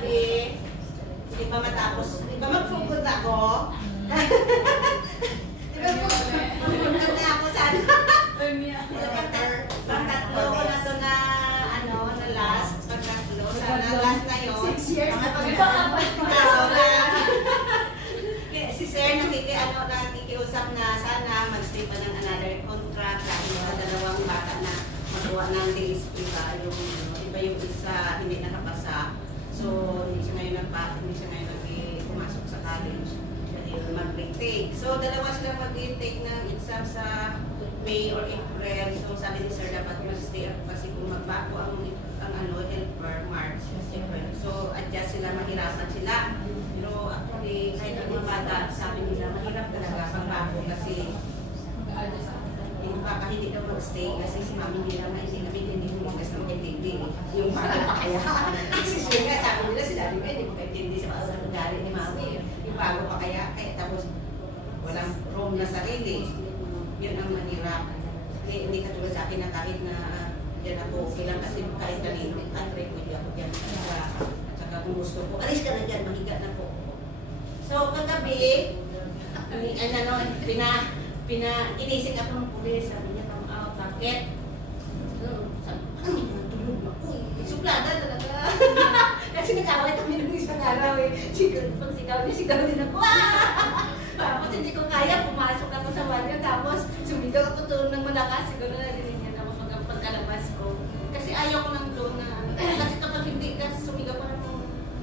kagabi, di ba matapos, di ba mag-fugod ako? Di ba mag-fugod na ako sana? Pagkatlo ko na ito na, ano, na last. Pagkatlo, sana last na yun. 6 years na kami. Si Sir nakikiusap na sana mag-stay pa ng another contract dahil sa dalawang bata na magawa ng days, iba yung isa hindi nakapasa. So, hindi siya ngayon pumasok sa college. Hindi mag-retake. So, dalawa sila mag-retake ng exam sa May or April. So, sabi ni Sir, dapat mag-stay ako kasi kung magbago ang helper, March, April. So, adjust sila, mahirapan sila. Pero actually, kahit ang mga bata, sabi nila, mahirap talaga pagbago kasi hindi daw mag-stay kasi si mami nila na hindi mo kasi mag-intindi yung bago pa kaya. Kasi siya sabi nila, sinabi ko, hindi mo ka-intindi sa mga ugali ni mami. Yung bago pa kaya tapos walang room na sarili. Yun ang mahirap. Hindi katulad sa akin na kahit na yan ako, okay lang kasi kahit kanino, country ko ako dyan. At saka kung gusto ko, alis ka na dyan, mahiga na po. So, kagabi, inising ako ng pulis, sabi niya, bakit? Sabi ko, tulog ako eh. Suplada talaga. Kasi nag-away kami ng isang araw eh. Pag sigaw din ako. Tapos hindi ko kaya, pumasok ako sa banyo, tapos sumigaw ako tulong ng malakas. Siguro na rin niya, tapos pagkalabas ko. Kasi ayaw ko ng doon na, kasi kapag hindi ka sumigaw ko ng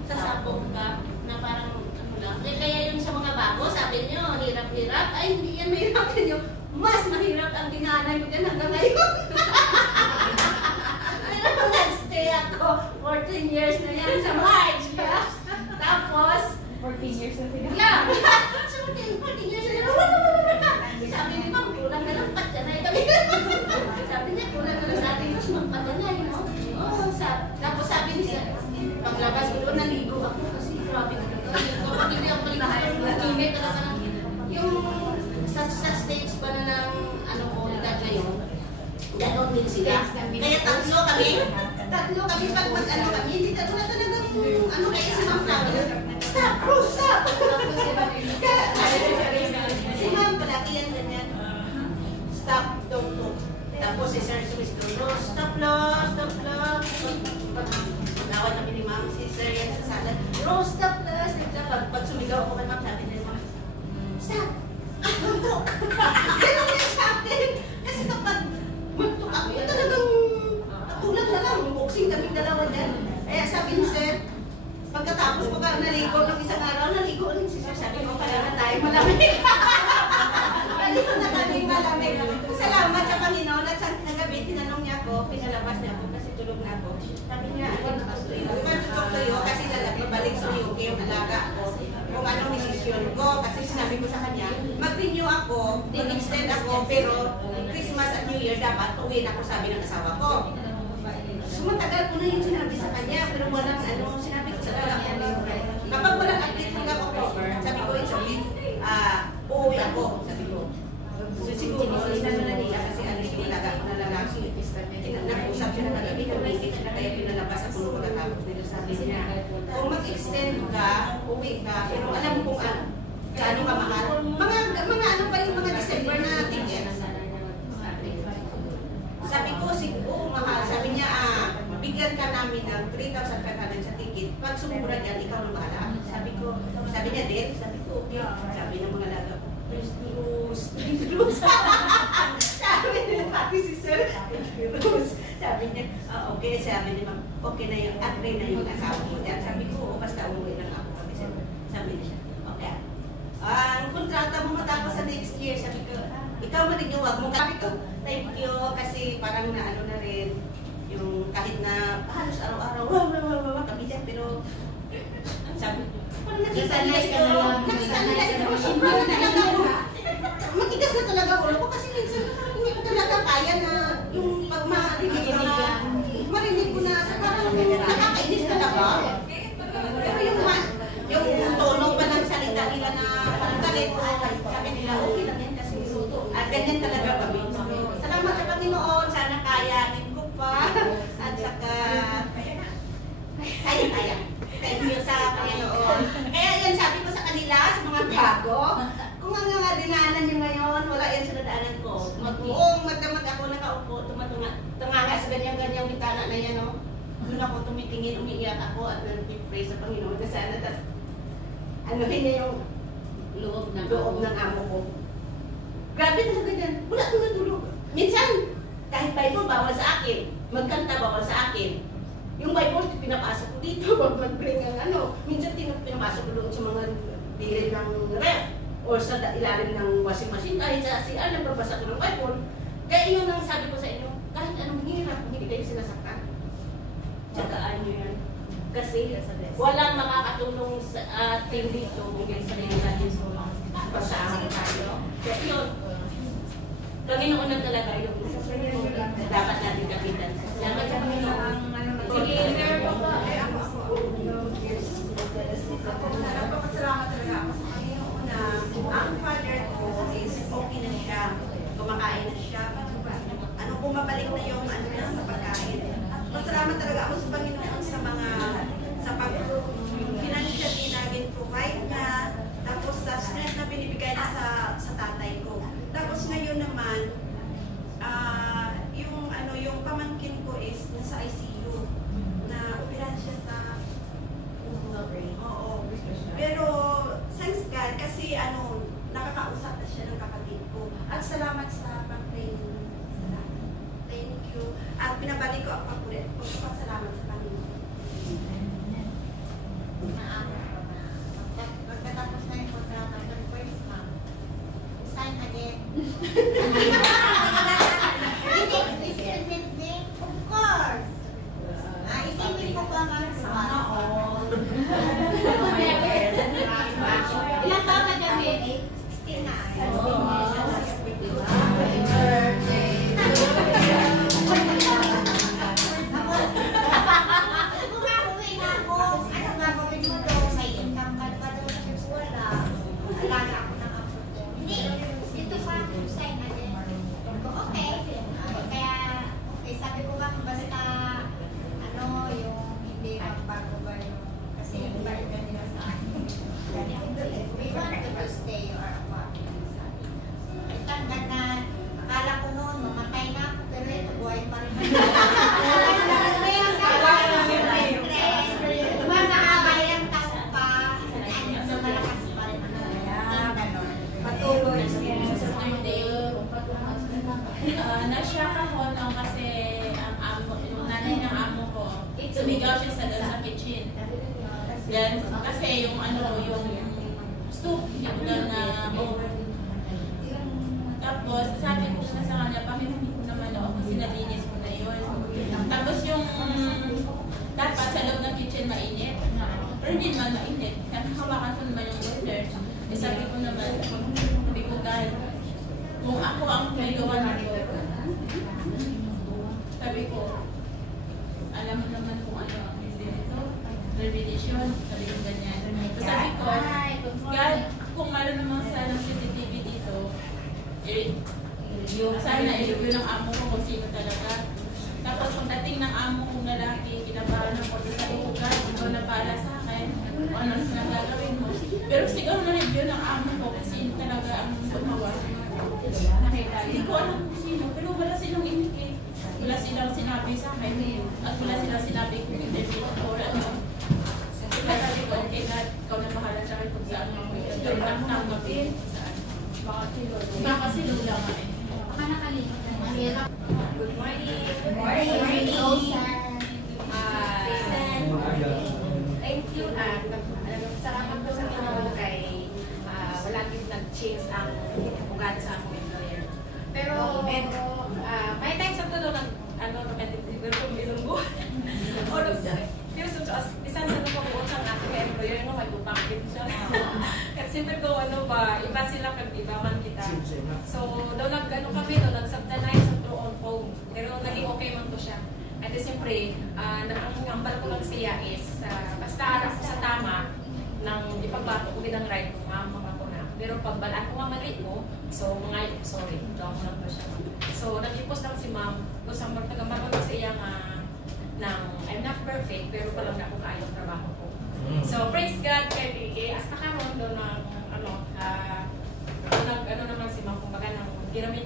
sasabog ka, na parang kaya yung sa mga bago, sabi niyo, hirap-hirap. Ay, hindi yan mahirap niyo. Mas mahirap ang dinaanan ko dyan hanggang ngayon. Pero nag-stay ako 14 years na yan sa March. Tapos, 14 years na sila. Yeah. 14 years na yan. Sabi ni Ma'am, kulang na lang patyanay kami. Sabi niya, kulang na lang sa atin. Mas magpatyanay, no? Tapos sabi niya, paglabas ko doon, naligo ako kasi grabe na ito. Kapag hindi ako maligay talaga yung sa stage pa na ng edad ngayon, gano'n din sila. Kaya tatlo kami pag kami, hindi tatlo na talagang kaya si Ma'am sabi, stop, Rose, stop! Si Ma'am palagi yan ganyan, stop, don't look. Tapos si Sir Sumisto, Rose, stop lang. Pag-awat kami ni Ma'am, si Sir yan sa sala, Rose, stop lang. Pag sumigaw ako kay Ma'am, sabi niya, stop! Don't look! Ganun yan sa akin. Kasi kapag mag-tuk ako, talagang tulad na lang, boxing kami dalawa dyan. Kaya sabi ni Sir, pagkatapos ko ka naligo ng isang araw, naligo ulit si Sir. Sabi ko, kaya na tayo malamig. Naligo na kami malamig. Salamat sa Panginoon at sa nagabi, tinanong niya ako, pinalabas niya ako kasi tulog na ako. Sabi niya, pag-talk to you, kasi babalik sa UK yung alaga ko. Kung anong desisyon ko, kasi sinabi ko sa kanya, mag-renew ako, mag-extend ako, pero Christmas at New Year dapat uwi na ako, sabi ng asawa ko. So matagal ko na yung sinabi sa kanya, pero walang sinabi ko sa kanya. Kapag walang update hanggang October, sabi ko, it's okay, uuwi ako, sabi ko. So siguro, inano na nila kasi ilaga ko na lalaki. Nag-usap siya na kagabi, kaya pinalabas ako nung pagkatapos nila. Sabi niya, kung mag-extend ka, uwi ka, pero alam mo kung gaano ka mahal. Mga ano pa yung mga December na ticket? Sabi ko, siguro mahal. Sabi niya, bigyan ka namin ng 3,500 sa ticket. Pag sumubra yan, ikaw nang bahala. Sabi niya din, sabi ko, okay. Sabi ng mga laga ko, Rose. Sabi niya, pati si Sir, Rose. Sabi niya, okay. Sabi niya, okay na yung, agree na yung asawa mo. Sabi ko, basta umuwi lang ako. Sabi niya siya, okay. Ang kontrata mo matapos sa next year. Sabi ko, ikaw man rin yung wag mo. Sabi ko, thank you, kasi parang na na rin, yung kahit na halos araw-araw, kami dyan, pero sabi, parang nakisanay ka na lang. Nakisanay ka na. Matigas na talaga ulo ko kasi minsan hindi ko talaga kaya na yung pag marinig ko na parang nakakainis talaga. Pero yung tono pa ng salita nila na parang galit, sabi nila, okay lang yan kasi ganyan talaga kami. Salamat sa Panginoon, sana kayanin ko pa. bintana na yan, no? Doon ako tumitingin, umiiyak ako at nag-pray sa Panginoon na sana anuhin niya yung loob ng amo ko. Grabe talaga yan. Wala akong natulog. Minsan, kahit Bible, bawal sa akin. Magkanta, bawal sa akin. Yung Bible, pinapasok ko dito. Wag mag-bring ang ano. Minsan, pinapasok ko doon sa mga bilil ng ref o sa ilalim ng washing machine. Kahit sa CR, nagbabasa ko ng Bible. Kaya yun ang sabi ko sa inyo, kahit anong hirap, hindi kayo sinasaktan. Tsagaan nyo yan. Kasi walang makakatulong sa ating dito kung yung sarili natin pasama tayo. Kaya yun, Panginoon na talaga yung dapat natin kapitan. Salamat sa Panginoon. Sige, meron po ba? Napapasalamat talaga ako sa Panginoon na ang father ko is okay na siya. Kumakain na siya. Bumabalik na yung ano niya sa pagkain. At pasalamat talaga ako sa Panginoon sa mga financial dinagin provide niya. Tapos sa strength na binibigay niya sa tatay ko. Tapos ngayon naman, yung pamangkin ko is nasa ICU na operahan siya sa oo. Pero thanks God kasi nakakausap na siya ng kapatid ko. At salamat sa pag-training. Thank you. At pinabalik ko ang pagpapasalamat sa Panginoon. Magkatapos na yung kontrata ng first month, sign again. Of course. Isipin ko ba nga sana all. Ilang taon na kami?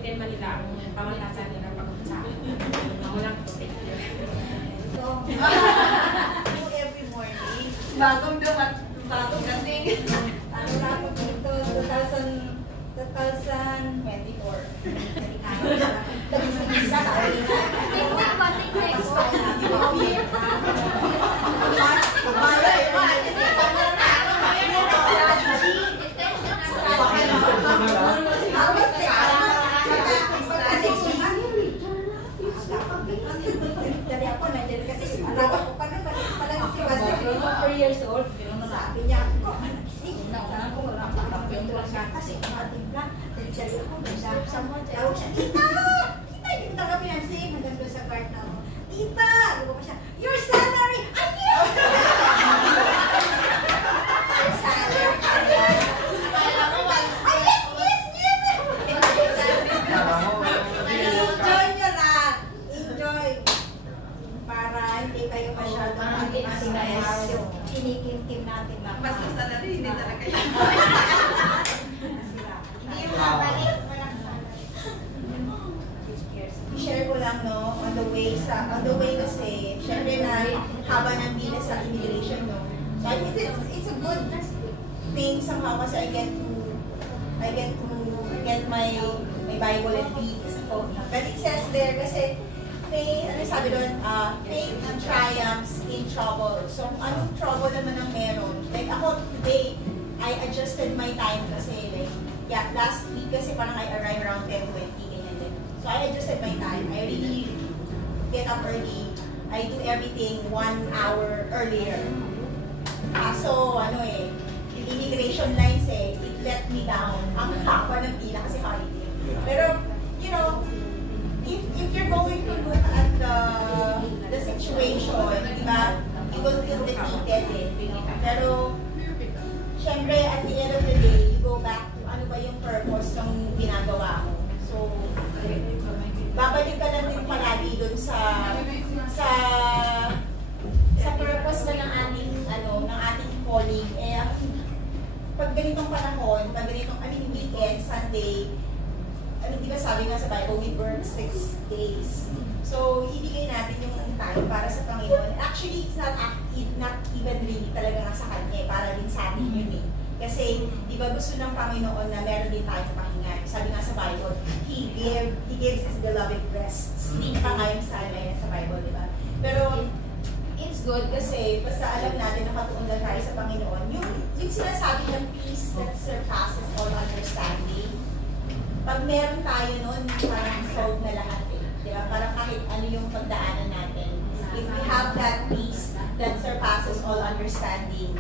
10 man nila ang pamatasan nila pag-usapan. Mamulang to, thank you. Do every morning. Bagong dating. Ano na ako dito, 2024. Dari ako nandiyan kasi si Malaga ko pa naman palang si Basil. 4 years old. Sabi niya, ko, nagising. Ako, wala pa kapitulan siya. Kasi kumatimpla. Dali-dali ako, nagsabi sa mo. Tawag siya, Tita! Tita, hindi ko talaga pinansing. Hanggang doon sa cart na ako. Tita! Sabi ko pa siya, your salary! Ay, yes! Your salary! Ay, yes, yes, yes! Enjoy nyo lang. Enjoy. Para hindi kayo masyadong kinikim-kim natin lang. Basta salary, hindi talaga yun. Hindi yung mabalik. I-share ko lang, no, on the way kasi, syempre na haba ng pila sa immigration, no. So I think it's a good thing somehow kasi I get to get my Bible and read sa phone. But it says there kasi faith, ano sabi doon, faith triumphs in trouble. So, anong trouble naman ang meron? Like ako today, I adjusted my time kasi like, yeah, last week kasi parang I arrived around 10:20 ganyan din. So, I adjusted my time. I really get up early. I do everything 1 hour earlier. So, ano yung immigration lines it let me down. Ang haba ng pila kasi holiday. Pero, you know, if you're going to look at the situation, di ba, you will feel defeated Pero, syempre, at the end of the day, you go back to ano ba yung purpose ng ginagawa mo. So, babalik ka lang din palagi dun sa purpose ba ng ating calling. Pag ganitong panahon, weekend, Sunday, di ba sabi nga sa Bible, we work 6 days. So, ibigay natin yung time para sa Panginoon. Actually, it's not even really talaga nga sa Kanya, para din sa atin yun eh. Kasi, di ba gusto ng Panginoon na meron din tayong pahinga. Sabi nga sa Bible, He gives His beloved rest. Sleep pa nga yung salay sa Bible, di ba? Pero, it's good kasi basta alam natin na katuon lang tayo sa Panginoon. Yung sinasabi ng peace that surpasses all understanding, pag meron tayo nun, parang solve na lahat eh. Diba? Parang kahit ano yung pagdaanan natin. If we have that peace that surpasses all understanding,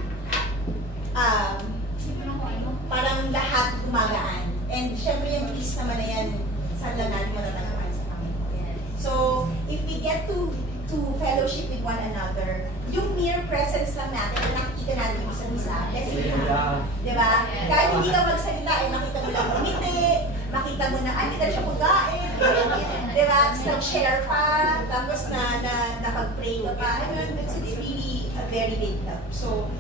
parang lahat gumagaan. And syempre yung peace naman na yan, saan lang natin matatagapan sa Panginoon. So, if we get to fellowship with one another, yung mere presence lang natin, nakikita natin yung isa't isa, blessing na. Diba? Kahit hindi ka magsalita, makita mo lang ngiti, makita mo na, ay, hindi na siya pagkain. Diba? Tapos nag-share pa, tapos nakag-pray ka pa. It's really a very big help. So,